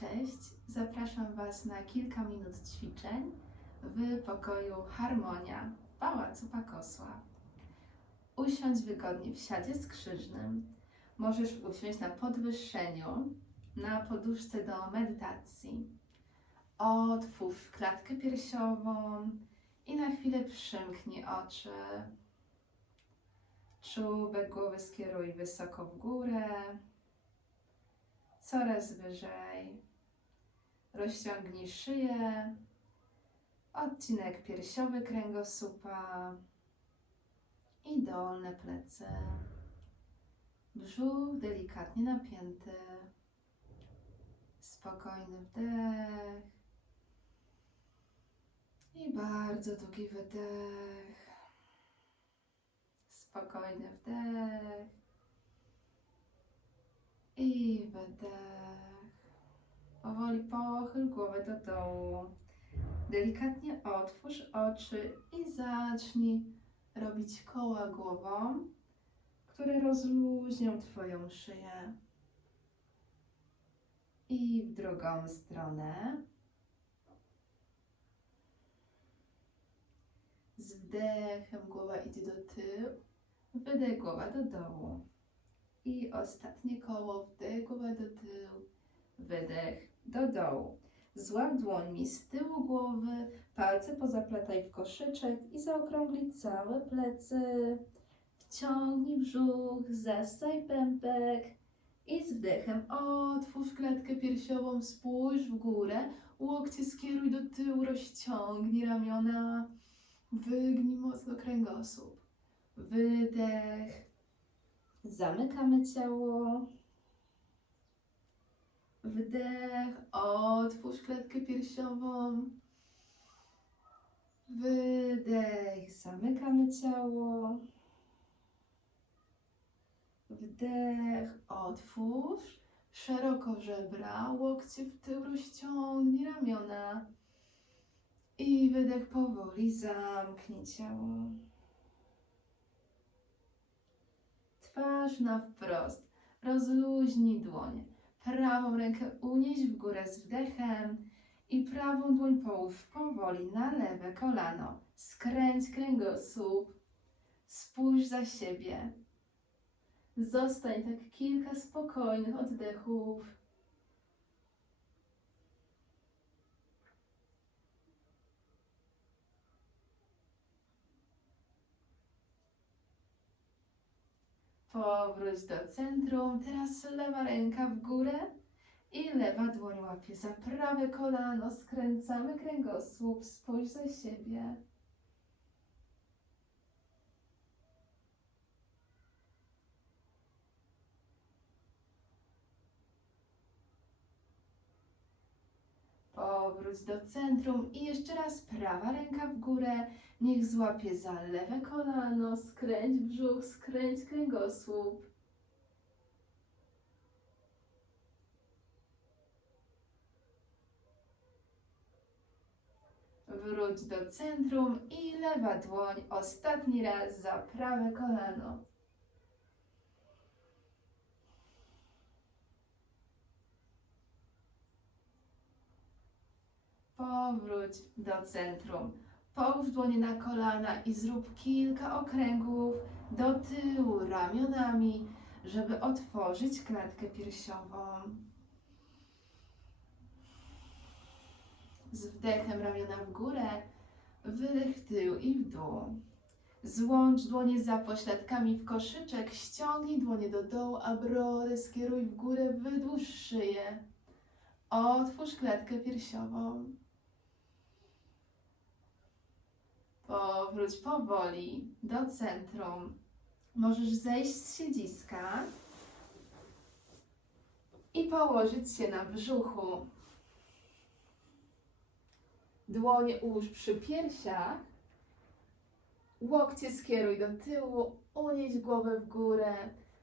Cześć, zapraszam Was na kilka minut ćwiczeń w pokoju Harmonia w Pałacu Pakosław. Usiądź wygodnie w siadzie skrzyżnym. Możesz usiąść na podwyższeniu, na poduszce do medytacji. Otwórz klatkę piersiową i na chwilę przymknij oczy. Czubek głowy skieruj wysoko w górę, coraz wyżej. Rozciągnij szyję, odcinek piersiowy kręgosłupa i dolne plecy. Brzuch delikatnie napięty. Spokojny wdech i bardzo długi wydech. Spokojny wdech i wydech. Powoli pochyl głowę do dołu. Delikatnie otwórz oczy i zacznij robić koła głową, które rozluźnią Twoją szyję. I w drugą stronę. Z wdechem głowa idzie do tyłu, wydech głowa do dołu. I ostatnie koło, wdech głowa do tyłu, wydech do dołu. Złap dłońmi z tyłu głowy, palce pozapletaj w koszyczek i zaokrąglij całe plecy. Wciągnij brzuch, zassaj pępek i z wdechem otwórz klatkę piersiową, spójrz w górę, łokcie skieruj do tyłu, rozciągnij ramiona, wygnij mocno kręgosłup. Wydech. Zamykamy ciało. Wdech, otwórz klatkę piersiową. Wydech, zamykamy ciało. Wdech, otwórz. Szeroko żebra, łokcie w tył rozciągnij ramiona. I wydech powoli, zamknij ciało. Twarz na wprost. Rozluźnij dłonie. Prawą rękę unieś w górę z wdechem i prawą dłoń połóż powoli na lewe kolano. Skręć kręgosłup. Spójrz za siebie. Zostań tak kilka spokojnych oddechów. Powróć do centrum. Teraz lewa ręka w górę i lewa dłoń łapie za prawe kolano. Skręcamy kręgosłup. Spójrz za siebie. Powróć do centrum i jeszcze raz prawa ręka w górę. Niech złapie za lewe kolano, skręć brzuch, skręć kręgosłup. Wróć do centrum i lewa dłoń ostatni raz za prawe kolano. Powróć do centrum. Połóż dłonie na kolana i zrób kilka okręgów do tyłu ramionami, żeby otworzyć klatkę piersiową. Z wdechem ramiona w górę, wydech w tył i w dół. Złącz dłonie za pośladkami w koszyczek, ściągnij dłonie do dołu, a brodę skieruj w górę, wydłuż szyję. Otwórz klatkę piersiową. Powróć powoli do centrum. Możesz zejść z siedziska i położyć się na brzuchu. Dłonie ułóż przy piersiach. Łokcie skieruj do tyłu, unieś głowę w górę,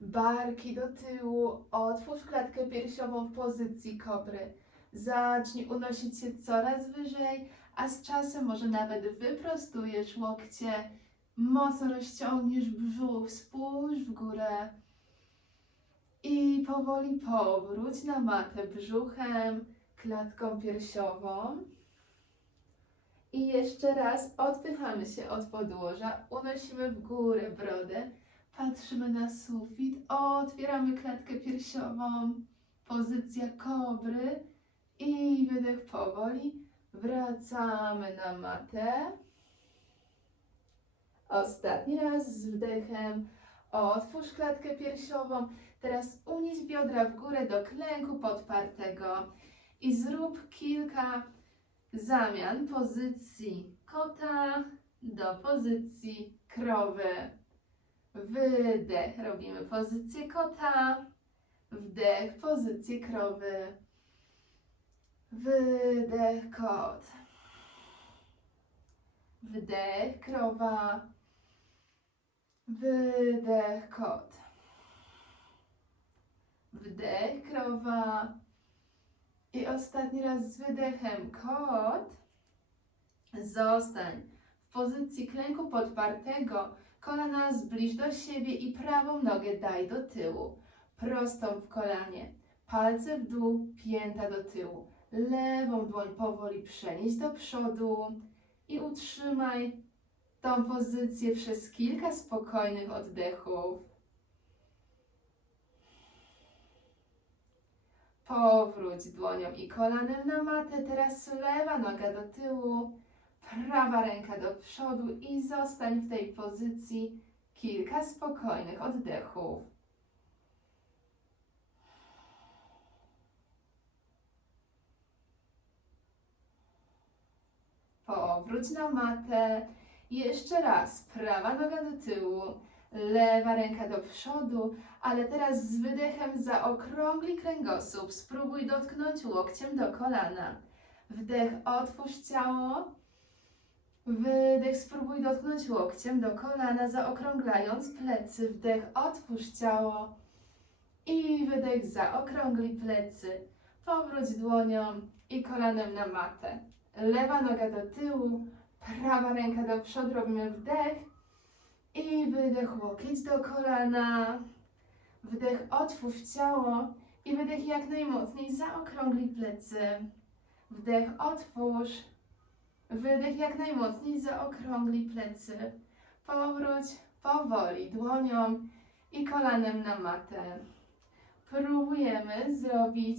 barki do tyłu, otwórz klatkę piersiową w pozycji kobry. Zacznij unosić się coraz wyżej, a z czasem może nawet wyprostujesz łokcie, mocno rozciągniesz brzuch, spójrz w górę. I powoli powróć na matę brzuchem, klatką piersiową. I jeszcze raz odpychamy się od podłoża, unosimy w górę brodę, patrzymy na sufit, otwieramy klatkę piersiową, pozycja kobry. I wydech powoli. Wracamy na matę. Ostatni raz z wdechem. Otwórz klatkę piersiową. Teraz unieś biodra w górę do klęku podpartego i zrób kilka zamian pozycji kota do pozycji krowy. Wydech, robimy pozycję kota, wdech, pozycję krowy, wydech, kot, wdech, krowa, wydech, kot, wdech, krowa. I ostatni raz z wydechem, kot, zostań w pozycji klęku podpartego, kolana zbliż do siebie i prawą nogę daj do tyłu, prostą w kolanie, palce w dół, pięta do tyłu, lewą dłoń powoli przenieść do przodu i utrzymaj tą pozycję przez kilka spokojnych oddechów. Powróć dłonią i kolanem na matę. Teraz lewa noga do tyłu, prawa ręka do przodu i zostań w tej pozycji kilka spokojnych oddechów. Powróć na matę. Jeszcze raz. Prawa noga do tyłu, lewa ręka do przodu, ale teraz z wydechem zaokrągli kręgosłup. Spróbuj dotknąć łokciem do kolana. Wdech, otwórz ciało. Wydech, spróbuj dotknąć łokciem do kolana, zaokrąglając plecy. Wdech, otwórz ciało. I wydech, zaokrągli plecy. Powróć dłonią i kolanem na matę. Lewa noga do tyłu, prawa ręka do przodu. Robimy wdech i wydech, łokieć do kolana. Wdech, otwórz ciało i wydech jak najmocniej zaokrągli plecy. Wdech, otwórz. Wydech jak najmocniej zaokrągli plecy. Powróć powoli dłonią i kolanem na matę. Próbujemy zrobić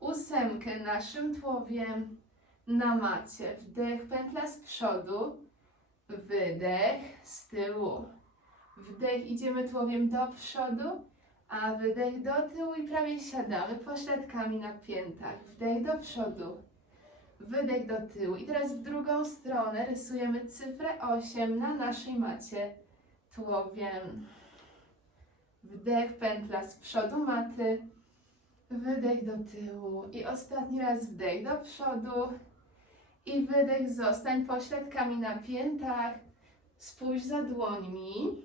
ósemkę naszym tułowiem na macie. Wdech, pętla z przodu. Wydech z tyłu. Wdech, idziemy tułowiem do przodu, a wydech do tyłu i prawie siadamy pośladkami na piętach. Wdech do przodu, wydech do tyłu. I teraz w drugą stronę rysujemy cyfrę 8 na naszej macie tułowiem. Wdech, pętla z przodu maty, wydech do tyłu. I ostatni raz wdech do przodu i wydech. Zostań pośladkami na piętach. Spójrz za dłońmi.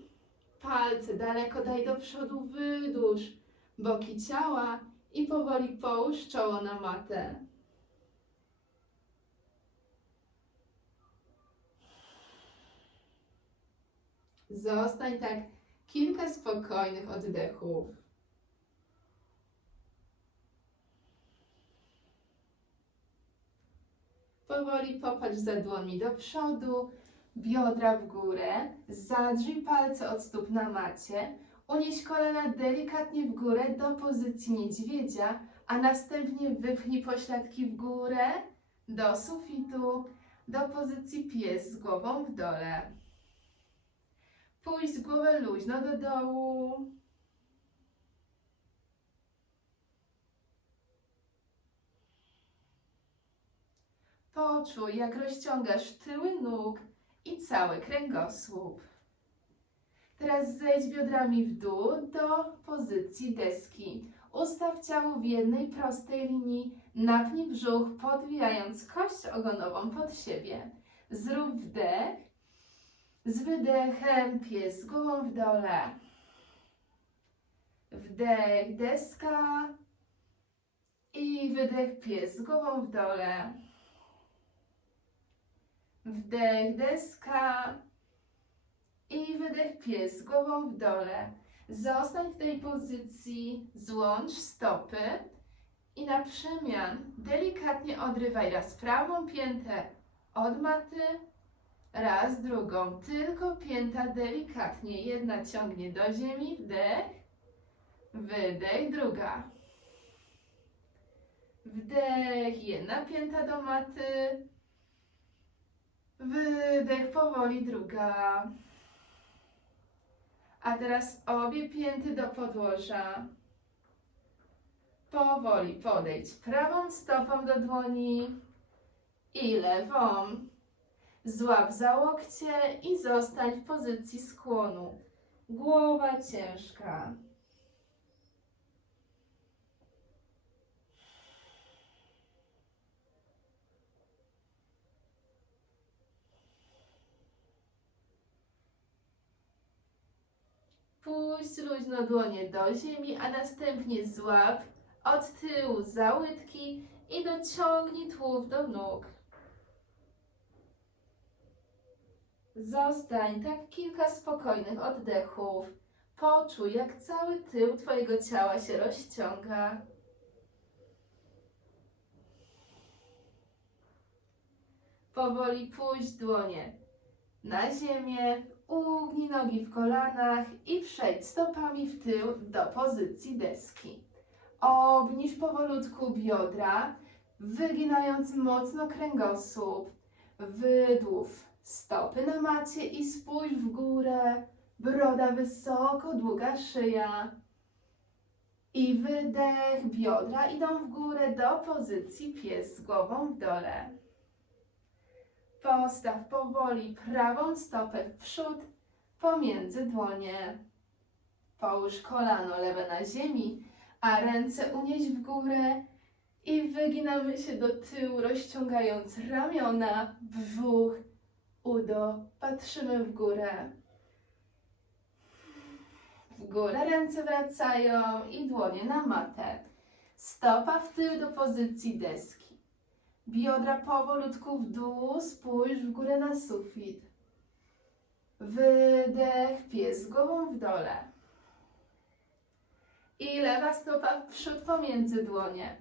Palce daleko daj do przodu, wydłuż boki ciała i powoli połóż czoło na matę. Zostań tak kilka spokojnych oddechów. Powoli popatrz za dłońmi do przodu, biodra w górę, zadrzyj palce od stóp na macie, unieś kolana delikatnie w górę do pozycji niedźwiedzia, a następnie wypchnij pośladki w górę do sufitu, do pozycji pies z głową w dole. Pójść głowę luźno do dołu. Poczuj, jak rozciągasz tyły nóg i cały kręgosłup. Teraz zejdź biodrami w dół do pozycji deski. Ustaw ciało w jednej prostej linii, napnij brzuch, podwijając kość ogonową pod siebie. Zrób wdech. Z wydechem pies głową w dole. Wdech, deska. I wydech pies głową w dole. Wdech, deska. I wydech pies głową w dole. Zostań w tej pozycji, złącz stopy I na przemian delikatnie odrywaj raz prawą piętę od maty, raz drugą. Tylko pięta delikatnie. Jedna ciągnie do ziemi, wdech, wydech, druga. Wdech, jedna pięta do maty, wydech, powoli druga. A teraz obie pięty do podłoża. Powoli podejdź prawą stopą do dłoni i lewą. Złap za łokcie i zostań w pozycji skłonu. Głowa ciężka. Puść luźno dłonie do ziemi, a następnie złap od tyłu za łydki i dociągnij tułów do nóg. Zostań tak kilka spokojnych oddechów. Poczuj, jak cały tył Twojego ciała się rozciąga. Powoli puść dłonie na ziemię, ugnij nogi w kolanach i przejdź stopami w tył do pozycji deski. Obniż powolutku biodra, wyginając mocno kręgosłup. Wydłów stopy na macie i spójrz w górę. Broda wysoko, długa szyja. I wydech, biodra idą w górę do pozycji pies z głową w dole. Postaw powoli prawą stopę w przód pomiędzy dłonie. Połóż kolano lewe na ziemi, a ręce unieś w górę i wyginamy się do tyłu, rozciągając ramiona, brzuch, udo. Patrzymy w górę. W górę ręce wracają i dłonie na matę. Stopa w tył do pozycji deski. Biodra powolutku w dół, spójrz w górę na sufit. Wydech, pies głową w dole. I lewa stopa w przód pomiędzy dłonie.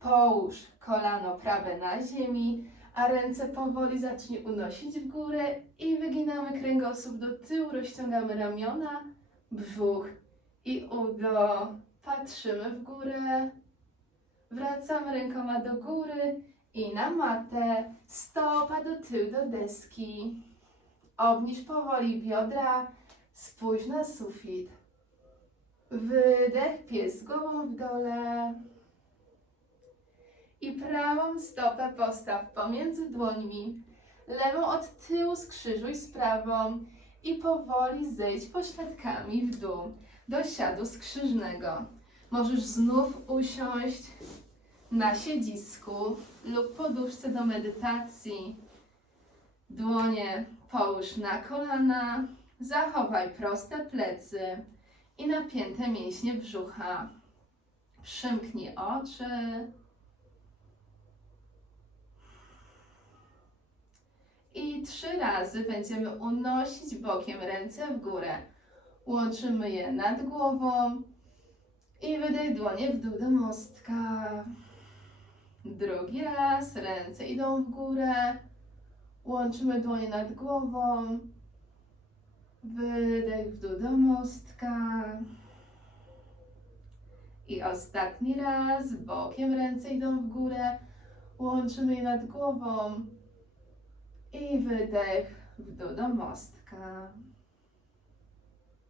Połóż kolano prawe na ziemi, a ręce powoli zacznij unosić w górę i wyginamy kręgosłup do tyłu, rozciągamy ramiona, brzuch i udo. Patrzymy w górę, wracamy rękoma do góry i na matę, stopa do tyłu do deski. Obniż powoli biodra, spójrz na sufit. Wydech, pies głową w dole. I prawą stopę postaw pomiędzy dłońmi. Lewą od tyłu skrzyżuj z prawą i powoli zejdź pośladkami w dół do siadu skrzyżnego. Możesz znów usiąść na siedzisku lub poduszce do medytacji. Dłonie połóż na kolana, zachowaj proste plecy i napięte mięśnie brzucha. Przymknij oczy. I trzy razy będziemy unosić bokiem ręce w górę. Łączymy je nad głową i wydech dłonie w dół do mostka. Drugi raz, ręce idą w górę. Łączymy dłonie nad głową. Wydech w dół do mostka. I ostatni raz, bokiem ręce idą w górę. Łączymy je nad głową. I wydech w dół do mostka.